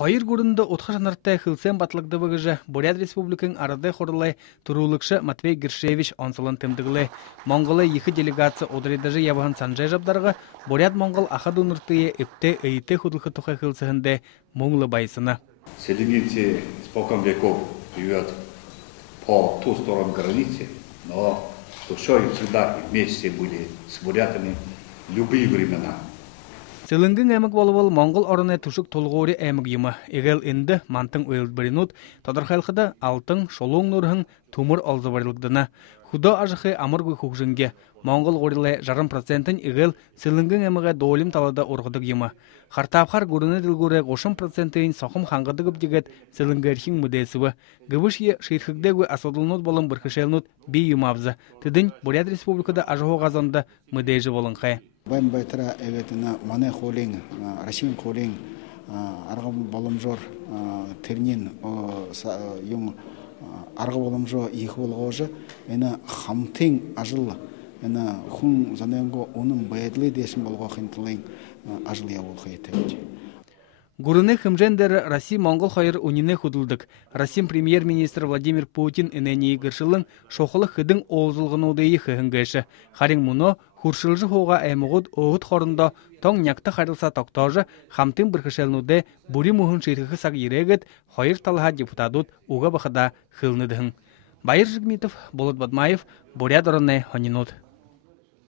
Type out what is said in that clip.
Хайыр гурында отха жанартай хылсен батлыгды бігіжі Бурят Республикың арады хорылай турулыкшы Матвей Гершевич онсылын тымдығылы. Монголы екі делегация одырайдажы ябығын санжай жабдарға Бурят-Монгол ахаду нұртые өпте өйті худылқы тұқай хылсығынды мұңлы байсыны. Селенинцы испокон веков живет по ту сторону границы, но душой всегда вместе были с бурятами любые времена. Сылыңгың әмік болывал Монгол орыны тұшық толғори әмік емі. Егел инді мантың өйілд бірінут, тодырхайлқыда алтың, шолуң нұрхың, тумыр олзы барылдына. Худо ажықы амырғы құқжынге. Монгол ғорилай 0,5% егел сылыңгың әміға долим талада орғыдық емі. Хартапхар ғұрыны ділгөрі 30%-ын соқым қаңғыдығып дегет сылыңгәрхің мүдесігі. Гыбыш е шейтхігдегі асодылнут болын біркішелнут бей юмабзы. Тыдың Бурят Республикада ажығы ғазанды мүдежі болын қай. Бән байтыра әгетіні мане қолың, Рашин қолың, арғы болымжор тернен ең арғы болымжор екі болғажы, әні қамтың ажылы, әні құн занайынғы оның бәйділі десін болға қынтылың ажылыя болға етті. Гурыны хымжендері Россия-Монгол хайыр унине худылдық. Россия премьер-министр Владимир Путин энени гыршылың шоқылы хыдың олзылғын одайы хыхынгайшы. Харин мұны хуршылжы хоға әміғыд оғыт хорында тоң някты харылса тоқтажы хамтын біркішелнуде бұри мұхын шейтігі сақ ерегет хайыр талға депутатут уға бақыда хылныдығын. Байыр Жигмитов, Болот Бадмаев, Бурят орынны Хонинут.